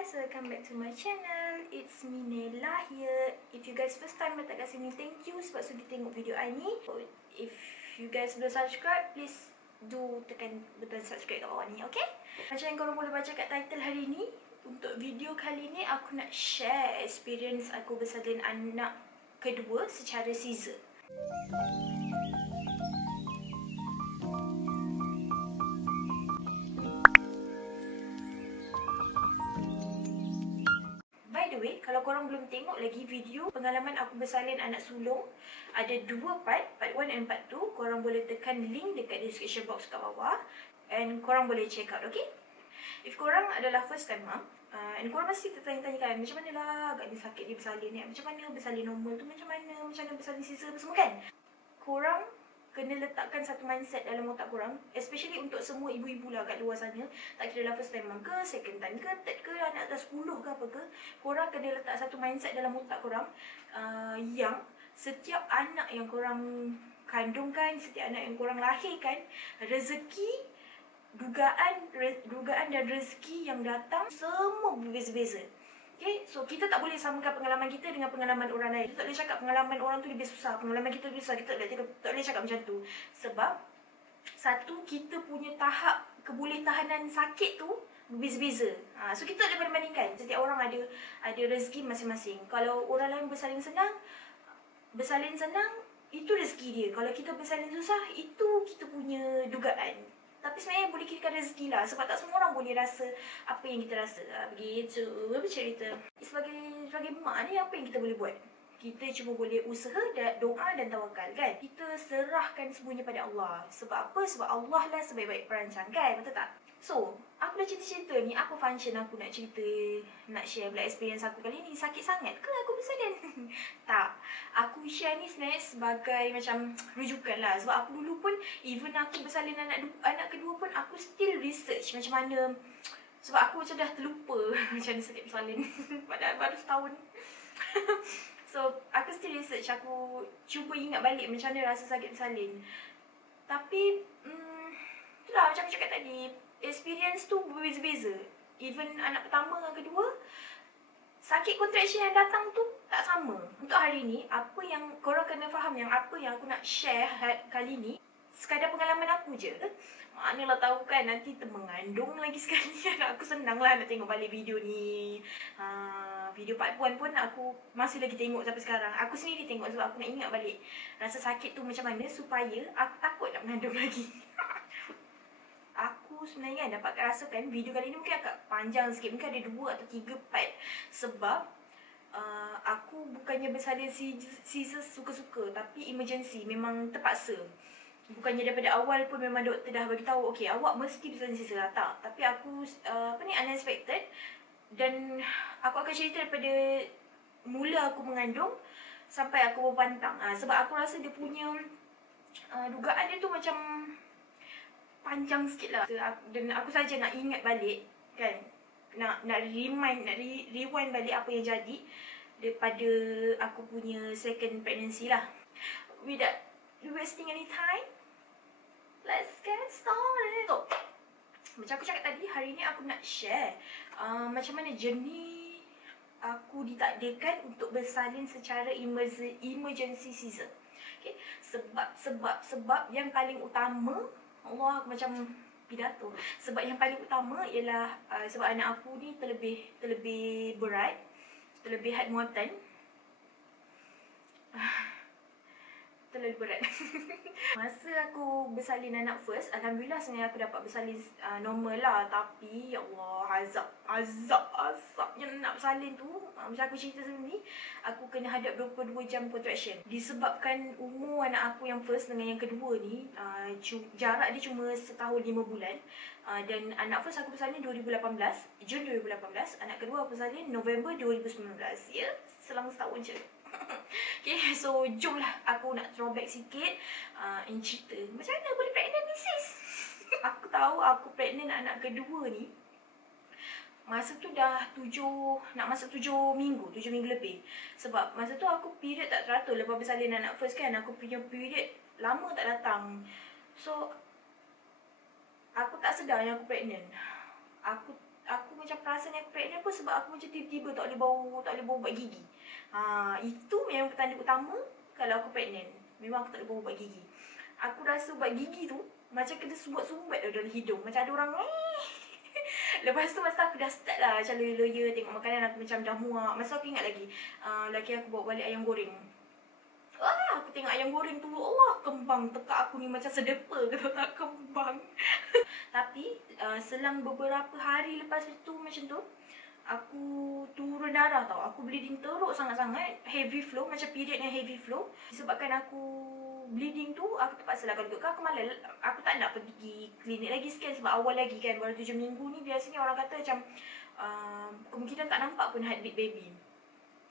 guys, welcome back to my channel. It's me Nela here. If you guys first time datang kat sini, thank you sebab sudi tengok video I ni. If you guys belum subscribe, please do tekan butang subscribe kat bawah ni, okay? Macam yang korang boleh baca kat title hari ni, untuk video kali ni aku nak share experience aku bersalin anak kedua secara caesar. By the way, kalau korang belum tengok lagi video pengalaman aku bersalin anak sulung, ada dua part 1 and part 2. Korang boleh tekan link dekat description box kat bawah and korang boleh check out, okay? If korang adalah first time mom, and korang mesti tertanya-tanya kan, macam mana lah agak dia sakit dia bersalin ni, macam mana bersalin normal tu, macam mana bersalin caesar semua kan? Korang kena letakkan satu mindset dalam otak korang, especially untuk semua ibu-ibu lah kat luar sana, tak kira lah first time mom ke, second time ke, third ke, anak dah 10 ke apa ke, korang kena letak satu mindset dalam otak korang, yang setiap anak yang korang kandungkan, setiap anak yang korang lahirkan, rezeki, dugaan dan rezeki yang datang semua berbeza-beza. Okay, so kita tak boleh samakan pengalaman kita dengan pengalaman orang lain. Kita tak boleh cakap pengalaman orang tu lebih susah, pengalaman kita lebih susah. Kita tak boleh cakap macam tu. Sebab satu, kita punya tahap kebolehtahanan sakit tu berbeza-beza. So kita tak boleh bandingkan. Setiap orang ada rezeki masing-masing. Kalau orang lain bersalin senang, itu rezeki dia. Kalau kita bersalin susah, itu kita punya dugaan. Tapi sebenarnya boleh kirakan rezeki lah. Sebab tak semua orang boleh rasa apa yang kita rasa. Begitu bercerita. Sebagai mak ni, apa yang kita boleh buat? Kita cuma boleh usaha, doa dan tawakal kan? Kita serahkan semuanya pada Allah. Sebab apa? Sebab Allah lah sebaik-baik perancang kan? Betul tak? So, aku dah cerita-cerita ni. Apa function aku nak cerita, nak share pula experience aku kali ni? Sakit sangat ke aku bersalin? Tak. Aku share ni sebenarnya sebagai macam rujukan lah. Sebab aku dulu pun, even aku bersalin anak kedua pun, aku still research macam mana. Sebab aku macam dah terlupa macam mana sakit bersalin. Padahal baru setahun. So, aku still research. Aku cuba ingat balik macam mana rasa sakit bersalin. Tapi, itulah macam aku cakap tadi, experience tu berbeza-beza. Even anak pertama dan kedua, sakit contraction yang datang tu tak sama. Untuk hari ni, apa yang korang kena faham, yang apa yang aku nak share kali ni, sekadar pengalaman aku je. Manalah tahu kan, nanti termengandung lagi sekali. Aku senang lah nak tengok balik video ni. Video part 1 pun aku masih lagi tengok sampai sekarang. Aku sendiri tengok sebab aku nak ingat balik rasa sakit tu macam mana, supaya aku takut nak mengandung lagi. Aku sebenarnya kan dapat rasakan video kali ni mungkin agak panjang sikit. Mungkin ada 2 atau 3 part. Sebab aku bukannya bersalin caesar suka-suka, tapi emergency, memang terpaksa. Bukannya daripada awal pun memang doktor dah bagi tahu, okey, awak mesti bersalin caesar. Tak. Tapi aku unexpected. Dan aku akan cerita daripada mula aku mengandung sampai aku berpantang. Sebab aku rasa dia punya dugaan dia tu macam panjang sikit lah. Dan aku saja nak ingat balik kan, nak rewind balik apa yang jadi daripada aku punya second pregnancy lah. Without wasting any time, let's get started. So, macam aku cakap tadi, hari ni aku nak share macam mana journey aku ditakdirkan untuk bersalin secara emergency caesar. Okay? Sebab yang paling utama, Allah, aku macam pidato. Sebab yang paling utama ialah sebab anak aku ni terlebih berat, terlebih had muatan. Terlalu berat. Masa aku bersalin anak first, alhamdulillah sebenarnya aku dapat bersalin normal lah. Tapi ya Allah, azab yang nak bersalin tu, macam aku cerita sebelum ni, aku kena hadap 22 jam contraction. Disebabkan umur anak aku yang first dengan yang kedua ni, jarak dia cuma setahun 5 bulan. Dan anak first aku bersalin Jun 2018. Anak kedua aku bersalin November 2019. Ya, selang setahun je. Okay, so jomlah aku nak throwback sikit and cerita macam mana boleh pregnant ni sis. Aku tahu aku pregnant anak kedua ni masa tu dah 7 minggu lebih. Sebab masa tu aku period tak teratur. Lepas bersalin anak first kan, aku punya period lama tak datang. So aku tak sedar yang aku pregnant. aku macam perasan aku pregnant pun sebab aku macam tiba-tiba tak boleh bau ubat gigi. Itu memang petanda utama kalau aku pregnant. Memang aku tak boleh bau ubat gigi. Aku rasa ubat gigi tu macam kena sumbat-sumbat dalam hidung. Macam ada orang Lepas tu masa aku dah start lah macam loya-loya tengok makanan aku macam dah muak. Masa aku ingat lagi, laki aku bawa balik ayam goreng. Aku tengok ayam goreng tu, Allah, kembang tekak aku ni macam sedepa ke tak kembang. Tapi selang beberapa hari lepas itu macam tu, aku turun darah tau. Aku bleeding teruk sangat-sangat, heavy flow, macam period yang heavy flow. Disebabkan aku bleeding tu, aku terpaksa lah kalau aku malas. Aku tak nak pergi klinik lagi scan sebab awal lagi kan, baru 7 minggu ni biasanya orang kata macam kemungkinan tak nampak pun heartbeat baby.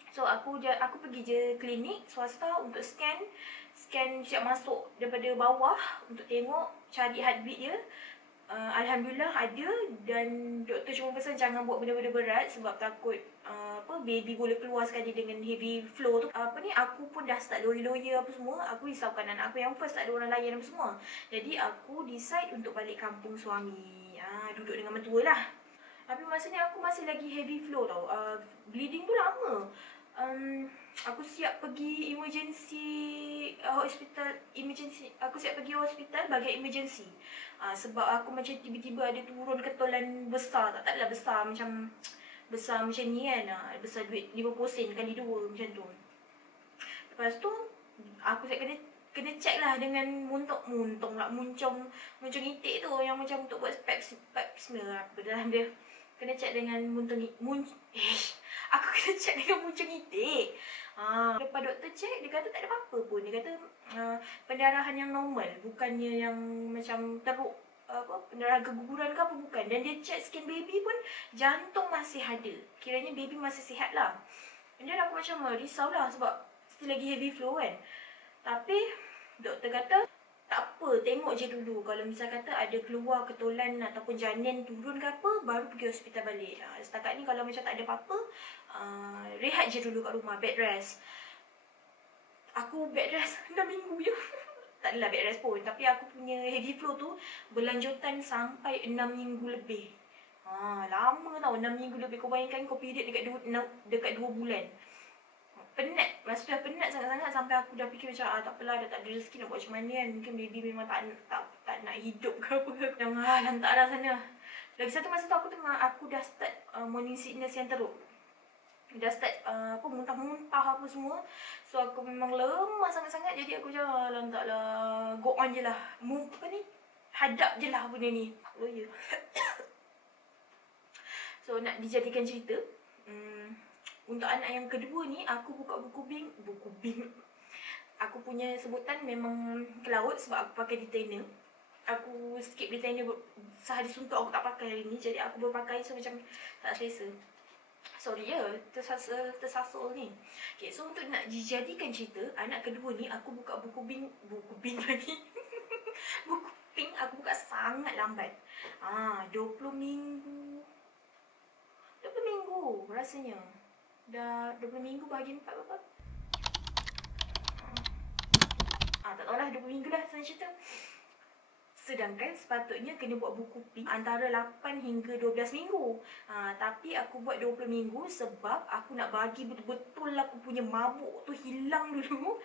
So aku pergi je klinik swasta untuk scan siap masuk daripada bawah untuk tengok cari heartbeat dia. Alhamdulillah ada, dan doktor cuma pesan jangan buat benda-benda berat sebab takut baby boleh keluar sekali dengan heavy flow tu. Aku pun dah start loya-loya apa semua. Aku risaukan anak aku yang first, tak ada orang layan apa semua. Jadi aku decide untuk balik kampung suami. Duduk dengan mertua lah. Tapi masa ni aku masih lagi heavy flow tau. Bleeding tu lama. Aku siap pergi hospital. Aku siap pergi hospital bagian emergency. Sebab aku macam tiba-tiba ada turun ketolan besar. Tak adalah besar macam ni kan. Besar duit 50 sen kali 2 macam tu. Lepas tu aku siap kena check lah dengan muncung itik tu yang macam untuk buat pap smear apa dalam dia. Kena check dengan aku kena check dengan muncung itik. Lepas doktor check, dia kata tak ada apa-apa pun. Dia kata pendarahan yang normal, bukannya yang macam teruk, pendarahan keguguran ke apa, bukan. Dan dia check scan baby pun jantung masih ada. Kiranya baby masih sihat lah. Dan aku macam risau lah sebab still lagi heavy flow kan. Tapi doktor kata tak apa, tengok je dulu. Kalau misal kata ada keluar ketolan ataupun janin turun ke apa, baru pergi hospital balik. Setakat ni kalau macam tak ada apa-apa, rehat je dulu kat rumah, bed rest. Aku bed rest 6 minggu je. Tak adalah bed rest pun, tapi aku punya heavy flow tu berlanjutan sampai 6 minggu lebih. Lama tau, 6 minggu lebih. Kau bayangkan kau period dekat 2 bulan. Penat. Masa tu dah penat sangat-sangat sampai aku dah fikir macam tak apalah, dah tak ada rezeki nak buat macam mana kan. Mungkin baby memang tak nak hidup ke apa ke. Jangan lantaklah sana. Lagi satu masa tu aku dah start morning sickness yang teruk. Dah start muntah-muntah apa semua. So aku memang lemah sangat-sangat. Jadi aku macam lantaklah, go on je lah. Hadap je lah benda ni. Oh ya. So nak dijadikan cerita, untuk anak yang kedua ni, aku buka buku bing. Aku punya sebutan memang ke laut sebab aku pakai detainer. Aku skip detainer sehari suntuk, aku tak pakai hari ni. Jadi aku berpakai, so macam tak selesa. Sorry ya, tersasul ni. Okay, so untuk nak dijadikan cerita, anak kedua ni aku buka buku bing lagi. Buku bing aku buka sangat lambat. 20 minggu rasanya. Dah 20 minggu bahagi 4 berapa? Tak tahulah, 20 minggu lah senang cerita. Sedangkan sepatutnya kena buat buku ping antara 8 hingga 12 minggu. Tapi aku buat 20 minggu sebab aku nak bagi betul-betul aku punya mabuk tu hilang dulu.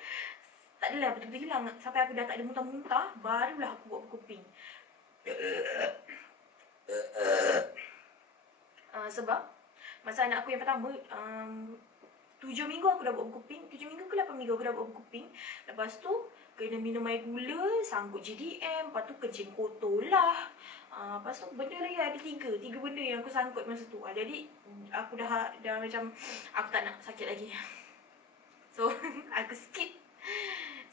Tak adalah betul-betul hilang. Sampai aku dah tak ada muntah-muntah, barulah aku buat buku ping. Sebab masa anak aku yang pertama, 7 minggu aku dah buat buku ping. 7 minggu ke 8 minggu aku dah buat buku ping. Lepas tu kena minum air gula, sangkut GDM, lepas tu kencing kotor lah. Lepas tu benda lagi ada 3 benda yang aku sangkut masa tu. Jadi aku dah macam aku tak nak sakit lagi. So aku skip.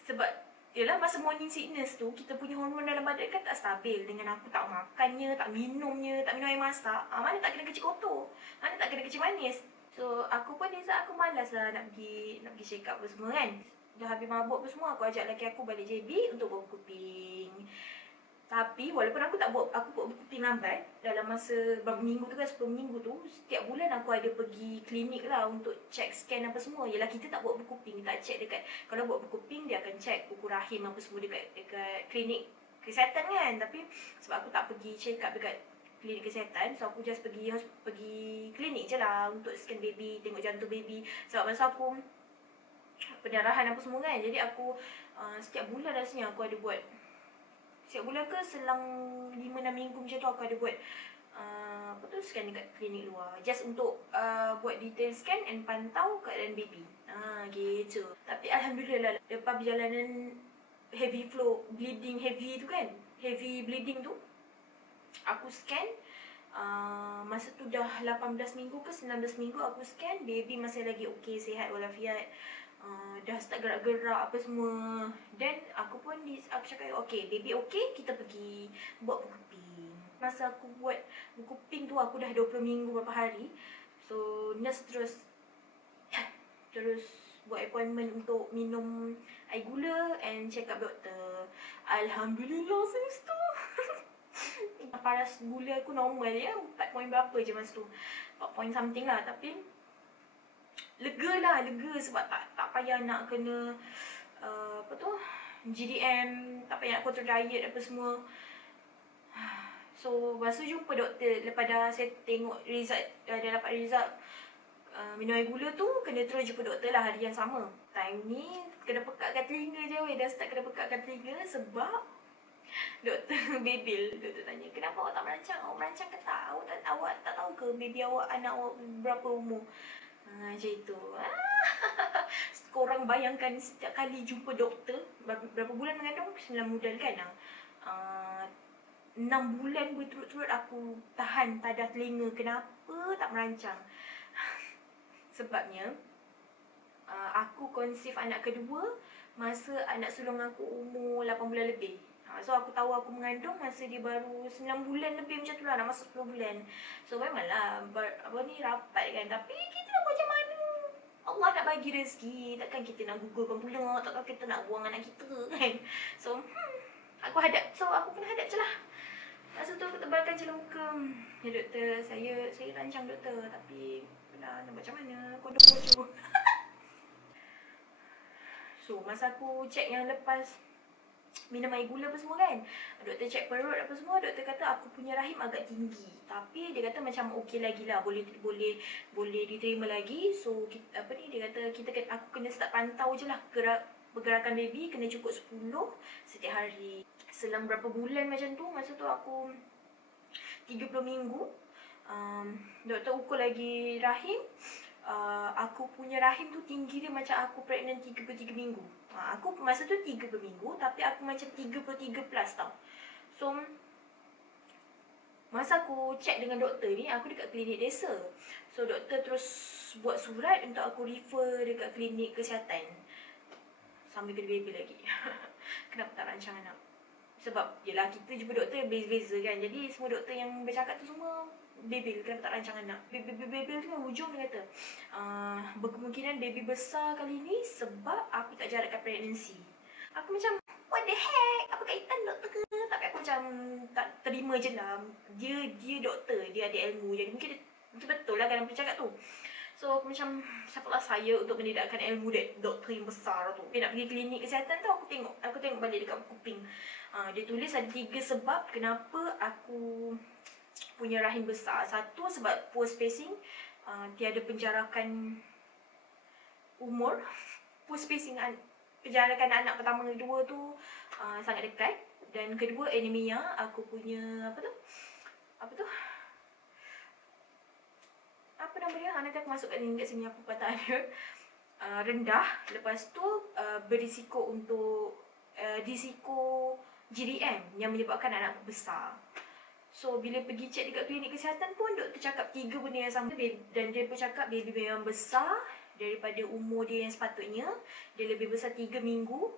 Sebab yalah, masa morning sickness tu, kita punya hormon dalam badan kan tak stabil. Dengan aku tak makannya, tak minum air masak, mana tak kena kecil kotor, mana tak kena kecil manis. So aku pun di saat aku malas lah nak pergi check up apa semua kan. Dah habis mabuk apa semua, aku ajak lelaki aku balik JB untuk buat buku ping. Tapi walaupun aku buat buku ping lambat, dalam masa berapa minggu tu kan, 10 minggu tu, setiap bulan aku ada pergi klinik lah untuk check scan apa semua. Yelah, kita tak buat buku ping, tak check dekat, kalau buat buku ping dia akan check buku rahim apa semua dekat klinik kesihatan kan. Tapi sebab aku tak pergi check up dekat klinik kesihatan. So aku just pergi klinik je lah untuk scan baby, tengok jantung baby. Sebab masa aku pendarahan apa semua kan, jadi aku setiap bulan rasanya aku ada buat, setiap bulan ke selang 5-6 minggu macam tu aku ada buat scan dekat klinik luar, just untuk buat detail scan and pantau keadaan baby. Gitu. Tapi alhamdulillah lepas perjalanan heavy flow, heavy bleeding tu, aku scan masa tu dah 18 minggu ke 19 minggu aku scan, baby masih lagi okey, sihat walafiat. Dah start gerak-gerak apa semua. Dan aku pun aku cakap okey, baby okey, kita pergi buat buku. Masa aku buat buku pink tu aku dah 20 minggu berapa hari. So nurse terus buat appointment untuk minum air gula and check up doktor. Alhamdulillah sis tu. Paras gula aku normal ya, 4 point berapa je masa tu. 4 point something lah, tapi lega sebab tak payah nak kena GDM, tak payah nak control diet apa semua. So masa jumpa doktor, lepas dah saya tengok result, dah dapat result minum air gula tu, kena terus jumpa doktor lah hari yang sama. Time ni kena pekatkan telinga je weh, dah start kena pekatkan telinga sebab doktor Bebil. Doktor tanya, kenapa awak tak merancang? Awak merancang ke tak? Awak tak tahu ke baby awak, anak awak berapa umur? Macam itu. Korang bayangkan setiap kali jumpa doktor, berapa bulan mengandung? 9 bulan kan? 6 bulan berturut-turut aku tahan tadah telinga. Kenapa tak merancang? Sebabnya aku konsif anak kedua masa anak sulung aku umur 8 bulan lebih. So aku tahu aku mengandung masa dia baru 9 bulan lebih macam tu lah, nak masuk 10 bulan. So memanglah rapat kan. Tapi kita nak buat macam mana? Allah nak bagi rezeki, takkan kita nak gugurkan pula, takkan kita nak buang anak kita kan. So aku hadap, so aku kena hadap je lah. Masa tu aku tebalkan je muka. Ya doktor, saya rancang doktor, tapi nak buat macam mana? Kondom bocor. So masa aku check yang lepas minum air gula apa semua kan, doktor check perut apa semua, doktor kata aku punya rahim agak tinggi, tapi dia kata macam okey lagi lah, boleh diterima lagi. So dia kata aku kena start pantau je lah pergerakan baby, kena cukup 10 setiap hari. Selang berapa bulan macam tu, masa tu aku 30 minggu, doktor ukur lagi rahim. Aku punya rahim tu tinggi dia macam aku pregnant 33 minggu. Aku masa tu 30 minggu, tapi aku macam 33 plus tau. So masa aku check dengan doktor ni, aku dekat klinik desa. So doktor terus buat surat untuk aku refer dekat klinik kesihatan. Sambil kena baby lagi. Kenapa tak rancang anak? Sebab yelah kita jumpa doktor beza-beza kan. Jadi semua doktor yang bercakap tu semua Bebil, kenapa tak rancang anak? Bebil tu hujung dia kata berkemungkinan baby besar kali ni sebab aku tak jarakkan pregnancy. Aku macam what the heck? Apa kaitan doktor ke? Tapi aku macam tak terima je lah. Dia doktor, dia ada ilmu. Jadi mungkin betul lah kan apa dia cakap tu. So aku macam siapalah saya untuk mendidakkan ilmu doktor yang besar tu. Dia nak pergi klinik kesihatan tu, aku tengok balik dekat kuping. Dia tulis ada 3 sebab kenapa aku punya rahim besar. Satu sebab poor spacing, tiada penjarakan umur. Poor spacing, penjarakan anak pertama kedua tu sangat dekat. Dan kedua anemia, aku punya apa nama dia? Nanti aku masukkan link kat sini apa perkataan dia. Rendah. Lepas tu berisiko untuk risiko GDM yang menyebabkan anakku besar. So bila pergi cek dekat klinik kesihatan pun doktor cakap 3 benda yang sama. Dan dia pun cakap baby memang besar daripada umur dia yang sepatutnya. Dia lebih besar 3 minggu.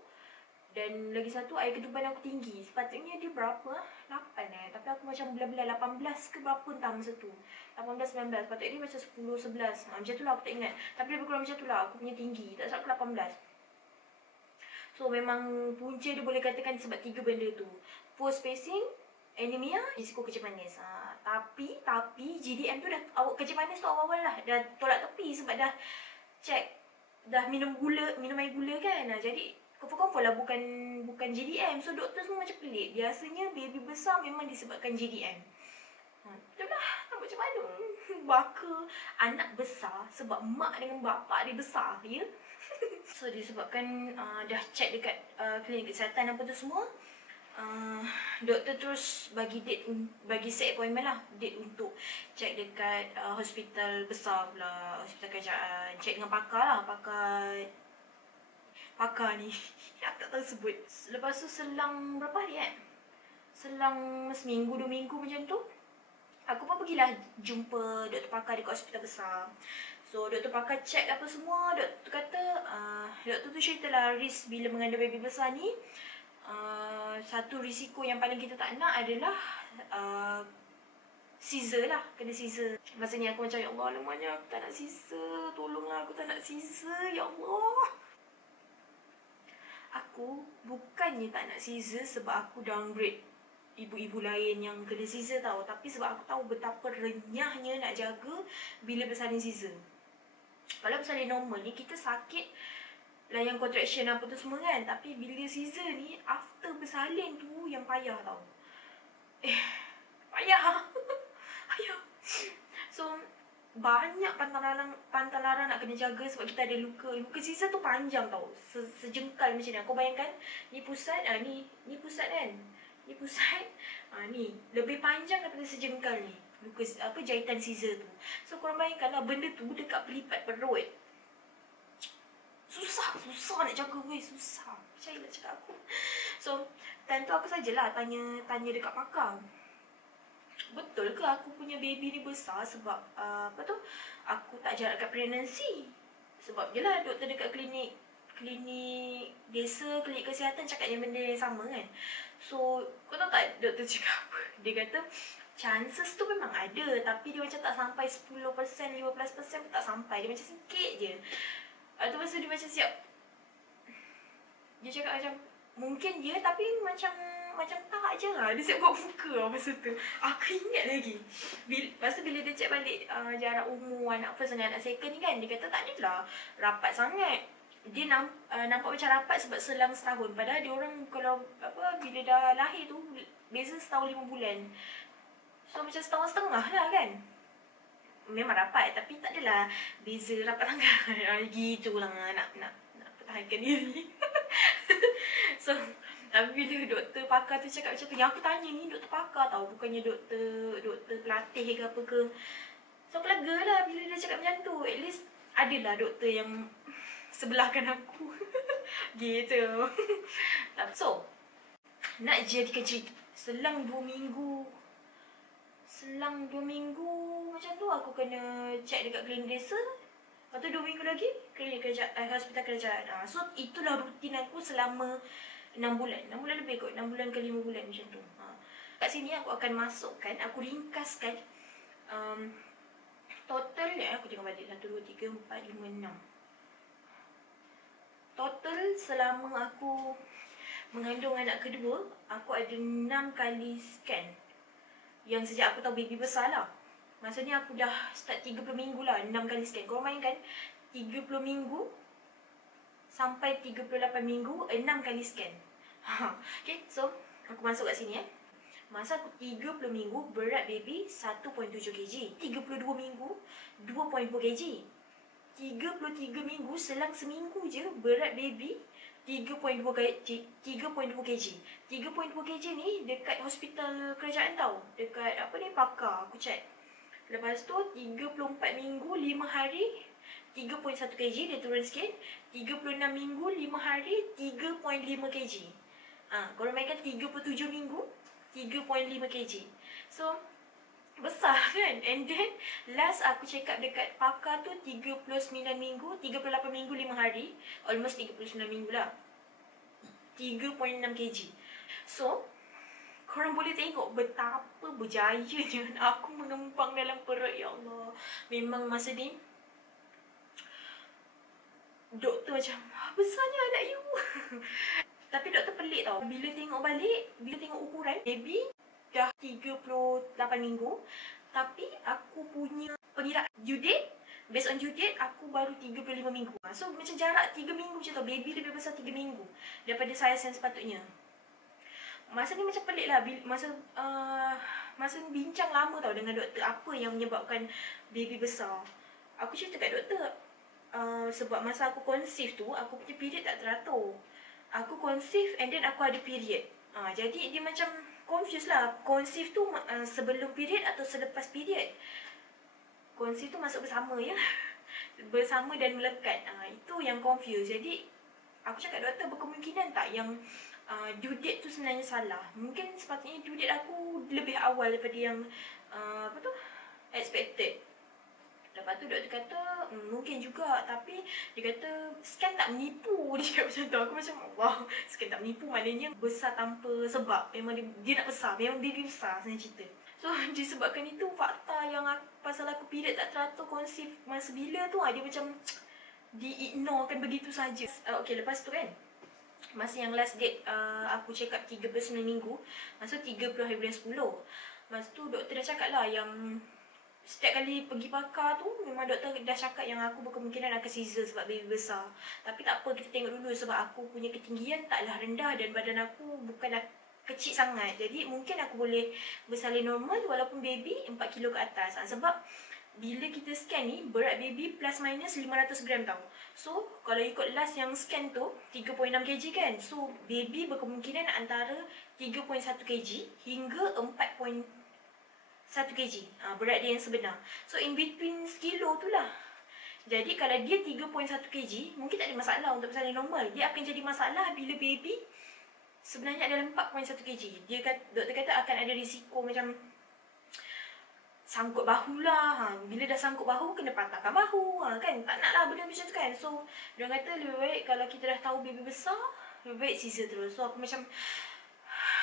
Dan lagi satu, air ketuban aku tinggi. Sepatutnya dia berapa? 8 Tapi aku macam belah-belah 18 ke berapa entah masa tu. 18, 19. Sepatutnya dia macam 10, 11. Macam tu lah aku tak ingat. Tapi lebih kurang macam tu lah aku punya tinggi. Tak salah aku 18. So memang punca dia boleh katakan sebab 3 benda tu. Poor spacing, anemia, risiko kencing manis. Tapi GDM tu dah, kencing manis tu awal-awal lah dah tolak tepi sebab dah check, dah minum air gula kan. Jadi confirm lah bukan GDM. So doktor semua macam pelik. Biasanya baby besar memang disebabkan GDM. itulah, nak buat macam mana. Baka anak besar sebab mak dengan bapa dia besar, ya. So disebabkan dah check dekat klinik kesihatan apa tu semua, doktor terus bagi date, bagi set appointment lah, date untuk check dekat hospital besar pula, hospital kerajaan, check dengan pakar lah, pakar ni aku tak tahu sebut. Lepas tu selang berapa hari kan, selang seminggu 2 minggu macam tu, aku pun pergilah jumpa doktor pakar dekat hospital besar. So doktor pakar check apa semua, doktor kata, doktor tu ceritalah risk bila mengandung baby besar ni. Satu risiko yang paling kita tak nak adalah Caesar lah, kena Caesar. Masa ni aku macam, ya Allah, lemahnya aku tak nak Caesar, tolonglah aku tak nak Caesar, ya Allah. Aku bukannya tak nak Caesar sebab aku downgrade ibu-ibu lain yang kena Caesar tau, tapi sebab aku tahu betapa renyahnya nak jaga bila bersalin Caesar. Kalau bersalin normal ni, kita sakit lah yang contraction apa tu semua kan, tapi bila Caesar ni, after bersalin tu yang payah tau. Payah. Payah. So banyak pantalarang nak kena jaga sebab kita ada luka. Luka Caesar tu panjang tau, sejengkal macam ni. Kau bayangkan, ni pusat, ni pusat kan, ni pusat, ni lebih panjang daripada sejengkal ni, luka jahitan Caesar tu. So korang bayangkan lah, benda tu dekat pelipat perut. Susah nak jaga weh, susah. Percayalah cakap aku. So time tu aku sajalah tanya dekat pakar, betul ke aku punya baby ni besar sebab aku tak jarak kat pregnancy. Sebab je lah doktor dekat klinik desa, klinik kesihatan cakap yang benda yang sama kan. So kau tahu tak doktor cakap apa? Dia kata chances tu memang ada, tapi dia macam tak sampai 10%, 15% pun tak sampai. Dia macam sikit je. Tu masa dia macam siap, dia cakap macam mungkin ya, tapi macam tak je lah. Dia siap buat muka lah masa tu. Aku ingat lagi. Lepas tu bila dia check balik jarak umur anak first dengan anak second ni kan, dia kata tak adalah rapat sangat. Dia nampak macam rapat sebab selang setahun. Padahal dia orang kalau bila dah lahir tu beza setahun 5 bulan. So macam setahun setengah lah kan. Memang rapat tapi tak adalah beza rapat sangat. Gitulah nak pertahankan diri. So tapi bila doktor pakar tu cakap macam tu, yang aku tanya ni doktor pakar tau, bukannya doktor pelatih ke apa ke. So aku lega lah bila dia cakap macam tu. At least adalah doktor yang sebelahkan aku. Gitu. So nak jadikan cerita, selang 2 minggu macam tu aku kena check dekat klinik desa. Lepas tu 2 minggu lagi klinik kerajaan, hospital kerajaan. So itulah rutin aku selama 6 bulan. 6 bulan lebih kot, 6 bulan ke 5 bulan macam tu. Kat sini aku akan masukkan, aku ringkaskan total ni. Aku tengok balik 1, 2, 3, 4, 5, 6. Total selama aku mengandung anak kedua, aku ada 6 kali scan. Yang sejak aku tahu baby besar lah. Maksudnya aku dah start 30 minggu lah, 6 kali scan. Korang mainkan 30 minggu sampai 38 minggu, 6 kali scan. Okay, so aku masuk kat sini Masa aku 30 minggu, berat baby 1.7 kg. 32 minggu, 2.4 kg. 33 minggu, selang seminggu je, berat baby 3.2 kg. 3.2 kg ni dekat hospital kerajaan tau. Dekat pakar aku check. Lepas tu 34 minggu 5 hari 3.1 kg, dia turun sikit. 36 minggu 5 hari 3.5 kg. Korang mainkan 37 minggu 3.5 kg. So besar kan. And then last aku check up dekat pakar tu 39 minggu 38 minggu 5 hari, almost 39 minggu lah, 3.6 kg. So korang boleh tengok betapa berjayanya aku mengembang dalam perut. Ya Allah, memang masa ni doktor macam, besarnya anak you. Tapi doktor pelik tau. Bila tengok balik, bila tengok ukuran baby dah 38 minggu, tapi aku punya pengiraan due date, based on due date, aku baru 35 minggu. So macam jarak 3 minggu macam tu. Baby lebih besar 3 minggu daripada saiz yang sepatutnya. Masa ni macam pelik lah. Masa masa bincang lama tau dengan doktor apa yang menyebabkan baby besar. Aku cerita kat doktor, sebab masa aku conceive tu, aku punya period tak teratur. Aku conceive and then aku ada period. Jadi dia macam confused lah. Conceive tu sebelum period atau selepas period. Conceive tu masuk bersama ya. Bersama dan melekat. Itu yang confused. Jadi aku cakap doktor, berkemungkinan tak yang due date tu sebenarnya salah. Mungkin sepatutnya due date aku lebih awal daripada yang expected. Lepas tu doktor kata mungkin juga, tapi dia kata scan tak menipu. Dia cakap macam tu. Aku macam Allah, scan tak menipu maknanya besar tanpa sebab. Memang dia nak besar, memang baby besar sebenarnya cerita. So disebabkan itu fakta yang pasal aku period tak teratur, conceive masa bila tu dia macam di-ignorekan begitu saja. Okay, lepas tu kan masa yang last date aku check up 39 minggu, masa 30 hari bulan 10. Masa tu doktor dah cakap lah yang setiap kali pergi pakar tu memang doktor dah cakap yang aku berkemungkinan akan caesar sebab baby besar. Tapi tak apa, kita tengok dulu sebab aku punya ketinggian taklah rendah dan badan aku bukanlah kecil sangat. Jadi mungkin aku boleh bersalin normal walaupun baby 4 kilo ke atas. Sebab bila kita scan ni, berat baby plus minus 500 gram tau. So, kalau ikut last yang scan tu 3.6 kg kan. So, baby berkemungkinan antara 3.1 kg hingga 1 kg. Berat dia yang sebenar. So, in between sekilo tu lah. Jadi, kalau dia 3.1 kg, mungkin tak ada masalah untuk bersalin normal. Dia akan jadi masalah bila baby sebenarnya adalah 4.1 kg. Doktor kata akan ada risiko macam sangkut bahu lah. Bila dah sangkut bahu, kena patahkan bahu. Kan? Tak nak lah benda macam tu kan. So, dia kata lebih baik kalau kita dah tahu baby besar, lebih baik caesar terus. So, aku macam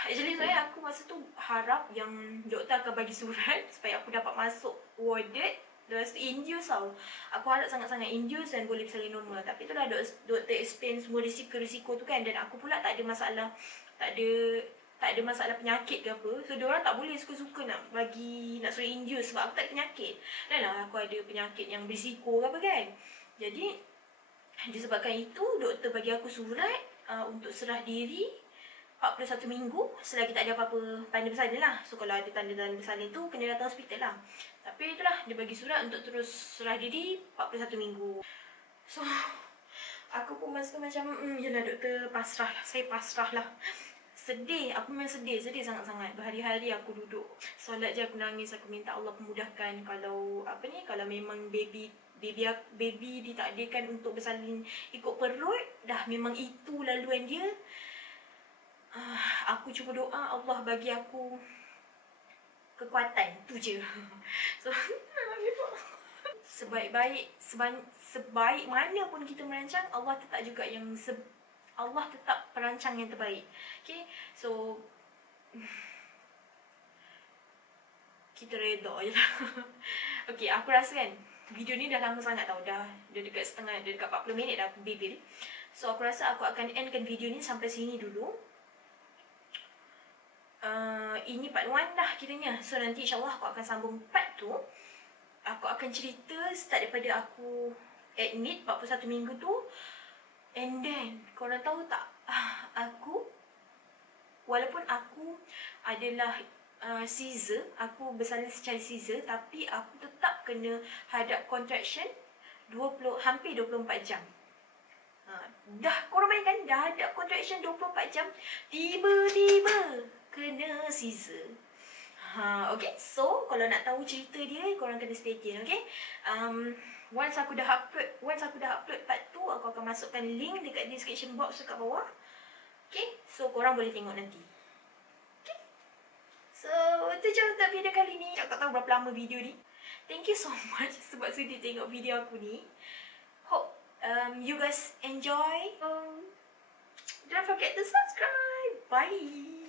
actually sebenarnya aku masa tu harap yang doktor akan bagi surat supaya aku dapat masuk warded. Lepas tu induce tau. Aku harap sangat-sangat induce dan boleh bersalin normal. Tapi itulah doktor explain semua risiko-risiko tu kan. Dan aku pula tak ada masalah, tak ada masalah penyakit ke apa. So diorang tak boleh suka-suka nak suruh induce sebab aku tak ada penyakit. Dan lah aku ada penyakit yang berisiko ke apa kan. Jadi disebabkan itu doktor bagi aku surat untuk serah diri 41 minggu selagi tak ada apa-apa tanda bersalin lah. So kalau ada tanda-tanda bersalin tu kena datang hospital lah. Tapi itulah, dia bagi surat untuk terus serah diri 41 minggu. So aku pun masa tu macam yelah doktor, pasrah lah. Saya pasrah lah. Sedih, aku memang sedih sangat-sangat. Berhari-hari aku duduk solat je aku nangis, aku minta Allah pemudahkan. Kalau kalau memang baby ditakdirkan untuk bersalin ikut perut, dah memang itu laluan dia. Aku cuma doa Allah bagi aku kekuatan, tu je. So sebaik mana pun kita merancang, Allah tetap juga Allah tetap perancang yang terbaik. Okay, so kita reda je lah. Okay, aku rasa kan video ni dah lama sangat tau. Dah dekat 40 minit dah aku bibil. So aku rasa aku akan endkan video ni sampai sini dulu. Ini part 1 dah kiranya. So nanti insyaAllah aku akan sambung part 2. Aku akan cerita start daripada aku admit 41 minggu tu. And then korang tahu tak, aku walaupun aku adalah caesar, aku bersalin secara caesar, tapi aku tetap kena hadap contraction hampir 24 jam. Korang bayangkan dah hadap contraction 24 jam, tiba-tiba kena caesar. Okay, so kalau nak tahu cerita dia, korang kena stay tune, okay? Once aku dah upload part 2, aku akan masukkan link dekat description box dekat bawah. Okay, so korang boleh tengok nanti. Okay, so itu je untuk video kali ni. Aku tak tahu berapa lama video ni. Thank you so much sebab sudi tengok video aku ni. Hope you guys enjoy. Don't forget to subscribe. Bye.